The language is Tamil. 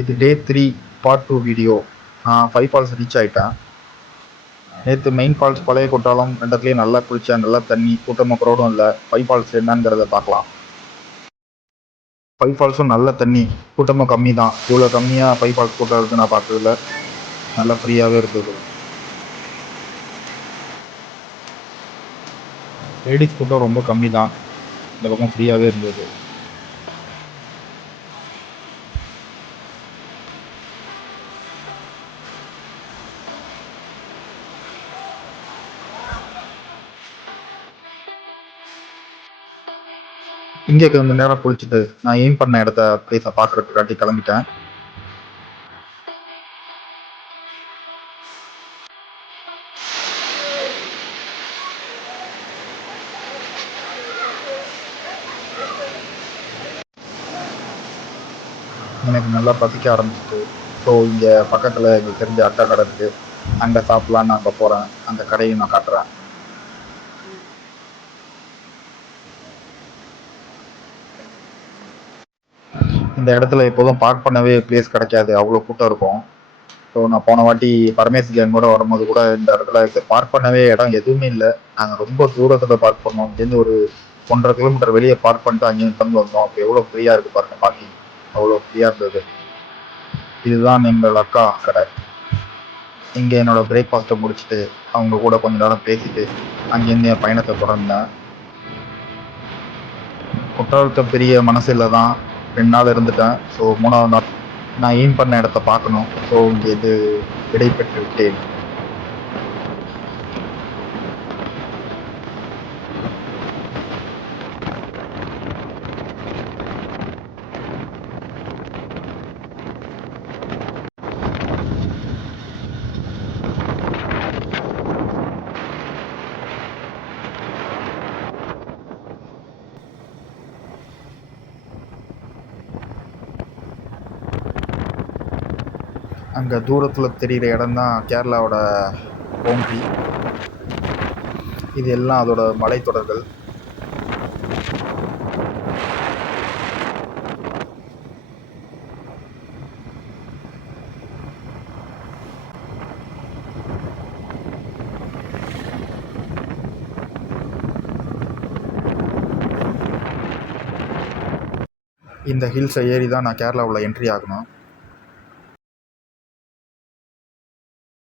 இது டே 3 பார்ட் 2 வீடியோ. நான் 5 ஃபால்ஸ் ரீச் ஆகிட்டேன். நேற்று மெயின் ஃபால்ஸ் பழைய குற்றாலம் ரெண்டத்துலேயும் நல்லா குளித்தேன். நல்லா தண்ணி, கூட்டமாக க்ரௌடும் இல்லை. 5 ஃபால்ஸ் என்னங்கிறத பார்க்கலாம். 5 ஃபால்ஸும் நல்ல தண்ணி, கூட்டமாக கம்மி தான். இவ்வளோ கம்மியாக 5 ஃபால்ஸ் கூட்டம் இருக்குது நான் பார்த்ததில்ல. நல்லா ஃப்ரீயாகவே இருந்தது. லேடிஸ் கூட்டம் ரொம்ப கம்மி தான். இந்த பக்கம் ஃப்ரீயாகவே இருந்தது. இங்கே கொஞ்சம் நேரம் குளிச்சுட்டு நான் எய்ம் பண்ண இடத்த பிளேஸை பார்க்குறதுக்காட்டி கிளம்பிட்டேன். எனக்கு நல்லா பசிக்க ஆரம்பிச்சிட்டு, ஸோ இங்கே பக்கத்தில் எங்களுக்கு தெரிஞ்ச அட்டை கடை இருக்குது, அங்கே சாப்பிட்லான்னு நான் இப்போ போகிறேன். அந்த கடையை நான் காட்டுறேன். இந்த இடத்துல எப்போதும் பார்க் பண்ணவே பிளேஸ் கிடைக்காது, அவ்வளோ கூட்டம் இருக்கும். ஸோ நான் போன வாட்டி பரமேஷ் கேங் கூட வரும்போது கூட இந்த இடத்துல பார்க் பண்ணவே இடம் எதுவுமே இல்லை. நாங்கள் ரொம்ப தூரத்தில் பார்க் பண்ணோம். இங்கேருந்து ஒரு 1.5 கிலோமீட்டர் வெளியே பார்க் பண்ணிட்டு அங்கேருந்து தந்து வந்தோம். அப்போ எவ்வளோ ஃப்ரீயாக இருக்குது பாருங்கள், பார்க்கிங் அவ்வளோ ஃப்ரீயாக இருந்தது. இதுதான் எங்கள் அக்கா கடை. இங்கே என்னோடய பிரேக்ஃபாஸ்ட்டை முடிச்சுட்டு அவங்க கூட கொஞ்ச நேரம் பேசிட்டு அங்கேருந்து என் பயணத்தை தொடர்ந்தேன். குற்றாலத்தை பெரிய மனசில் தான் 2 நாள் இருந்துட்டேன். ஸோ 3ஆவது நாள் நான் எய்ம் பண்ண இடத்த பார்க்கணும். ஸோ இங்கே இது விடை பெற்று விட்டேன். அங்கே தூரத்தில் தெரிகிற இடம் தான் கேரளாவோட பவுண்ட்ரி. இது எல்லாம் அதோட மலைத்தொடர்கள். இந்த ஹில்ஸை ஏறி தான் நான் கேரளாவில் என்ட்ரி ஆகணும்.